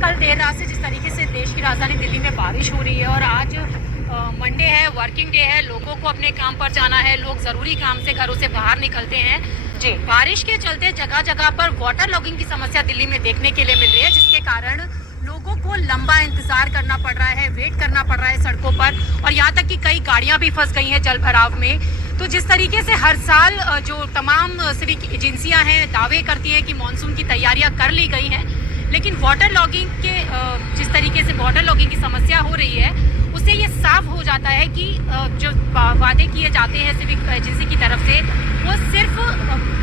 कल देर रात से जिस तरीके से देश की राजधानी दिल्ली में बारिश हो रही है और आज मंडे है, वर्किंग डे है, लोगों को अपने काम पर जाना है, लोग ज़रूरी काम से घरों से बाहर निकलते हैं। जी, बारिश के चलते जगह जगह पर वाटर लॉगिंग की समस्या दिल्ली में देखने के लिए मिल रही है, जिसके कारण लोगों को लंबा इंतजार करना पड़ रहा है, वेट करना पड़ रहा है सड़कों पर, और यहाँ तक कि कई गाड़ियाँ भी फंस गई हैं जल भराव में। तो जिस तरीके से हर साल जो तमाम सिविक एजेंसियाँ हैं दावे करती हैं कि मानसून की तैयारियाँ कर ली गई हैं, लेकिन वाटर लॉगिंग के जिस तरीके से वाटर लॉगिंग की समस्या हो रही है, उससे ये साफ हो जाता है कि जो वादे किए जाते हैं सिविक एजेंसी की तरफ से, वो सिर्फ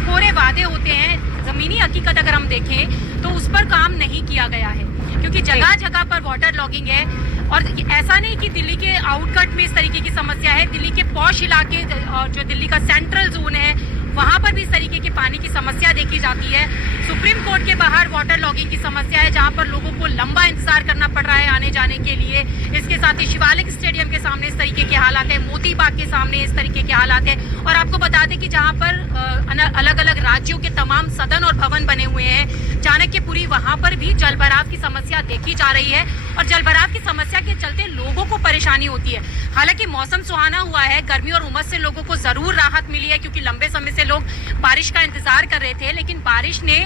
कोरे वादे होते हैं। ज़मीनी हकीकत अगर हम देखें तो उस पर काम नहीं किया गया है, क्योंकि जगह जगह पर वाटर लॉगिंग है। और ऐसा नहीं कि दिल्ली के आउटकट में इस तरीके की समस्या है, दिल्ली के पॉश इलाके और जो दिल्ली का सेंट्रल जोन है, वहाँ पर भी इस तरीके की पानी की समस्या देखी जाती है। सुप्रीम कोर्ट के बाहर वाटर लॉगिंग की समस्या है, जहाँ पर लोगों को लंबा इंतजार करना पड़ रहा है आने जाने के लिए। इसके साथ ही शिवालिक स्टेडियम के सामने इस तरीके के हालात है, मोती बाग के सामने इस तरीके के हालात है। और आपको बता दें कि जहाँ पर अलग अलग राज्यों के तमाम सदन और भवन बने हुए हैं, चाणक्यपुरी, वहाँ पर भी जल भराव की समस्या देखी जा रही है। और जल भराव की समस्या के चलते लोगों को परेशानी होती है। हालांकि मौसम सुहाना हुआ है, गर्मी और उमस से लोगों को जरूर राहत मिली है, क्योंकि लंबे समय से लोग बारिश का इंतजार कर रहे थे, लेकिन बारिश ने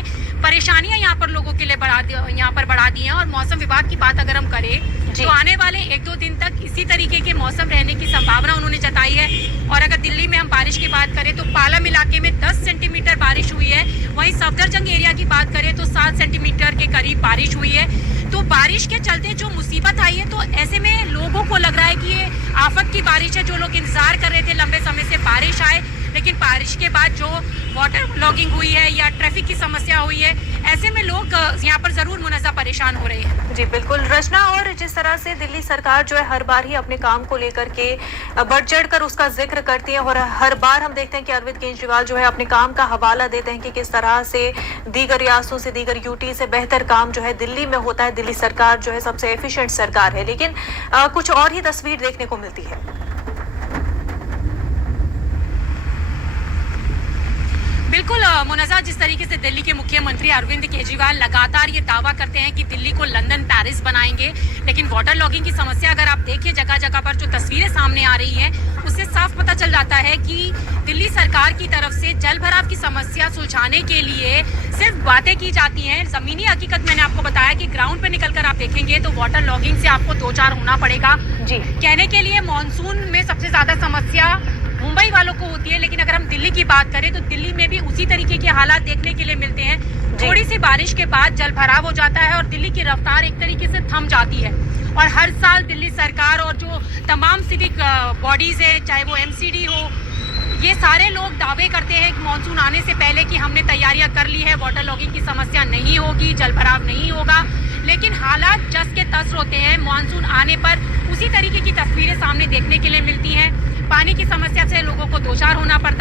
परेशानियां यहाँ पर लोगों के लिए बढ़ा दी हैं। और मौसम विभाग की बात अगर हम करें तो आने वाले 1-2 दिन तक इसी तरीके के मौसम रहने की संभावना उन्होंने जताई है। और अगर दिल्ली में हम बारिश की बात करें तो पालम इलाके में 10 सेंटीमीटर बारिश हुई है, वहीं सफदरजंग एरिया की बात करें तो 7 सेंटीमीटर के करीब बारिश हुई है। तो बारिश के चलते जो मुसीबत आई है, तो ऐसे में लोगों को लग रहा है कि ये आफत की बारिश है। जो लोग इंतजार कर रहे थे लंबे समय से बारिश आए, लेकिन बारिश के बाद जो वाटर लॉगिंग हुई है या ट्रैफिक की समस्या हुई है, ऐसे में लोग यहाँ पर जरूर मुनज़्ज़ा परेशान हो रहे हैं। जी बिल्कुल रचना, और जिस तरह से दिल्ली सरकार जो है हर बार ही अपने काम को लेकर के बढ़ चढ़ कर उसका जिक्र करती है, और हर बार हम देखते हैं कि अरविंद केजरीवाल जो है अपने काम का हवाला देते हैं कि किस तरह से दीगर रियासतों से, दीगर यूटी से बेहतर काम जो है दिल्ली में होता है, दिल्ली सरकार जो है सबसे एफिशिएंट सरकार है। लेकिन कुछ और ही तस्वीर देखने को मिलती है। बिल्कुल मुनज़्ज़ा, जिस तरीके से दिल्ली के मुख्यमंत्री अरविंद केजरीवाल लगातार ये दावा करते हैं कि दिल्ली को लंदन पेरिस बनाएंगे, लेकिन वाटर लॉगिंग की समस्या अगर आप देखिए जगह जगह पर जो तस्वीरें सामने आ रही हैं, उससे साफ पता चल जाता है कि दिल्ली सरकार की तरफ से जल भराव की समस्या सुलझाने के लिए सिर्फ बातें की जाती हैं। ज़मीनी हकीकत मैंने आपको बताया कि ग्राउंड पर निकल कर आप देखेंगे तो वाटर लॉगिंग से आपको 2-4 होना पड़ेगा। जी, कहने के लिए मानसून में सबसे ज़्यादा समस्या मुंबई वालों को होती है, लेकिन अगर हम दिल्ली की बात करें तो दिल्ली में भी उसी तरीके के हालात देखने के लिए मिलते हैं। थोड़ी सी बारिश के बाद जल भराव हो जाता है और दिल्ली की रफ्तार एक तरीके से थम जाती है। और हर साल दिल्ली सरकार और जो तमाम सिविक बॉडीज़ है, चाहे वो MCD हो, ये सारे लोग दावे करते हैं कि मानसून आने से पहले कि हमने तैयारियां कर ली है, वाटर लॉगिंग की समस्या नहीं होगी, जल भराव नहीं होगा। लेकिन हालात जस के तस होते हैं, मानसून आने पर उसी तरीके की तस्वीरें सामने देखने के लिए मिलती हैं। पानी की समस्या से लोगों को 2-4 होना पड़ता है।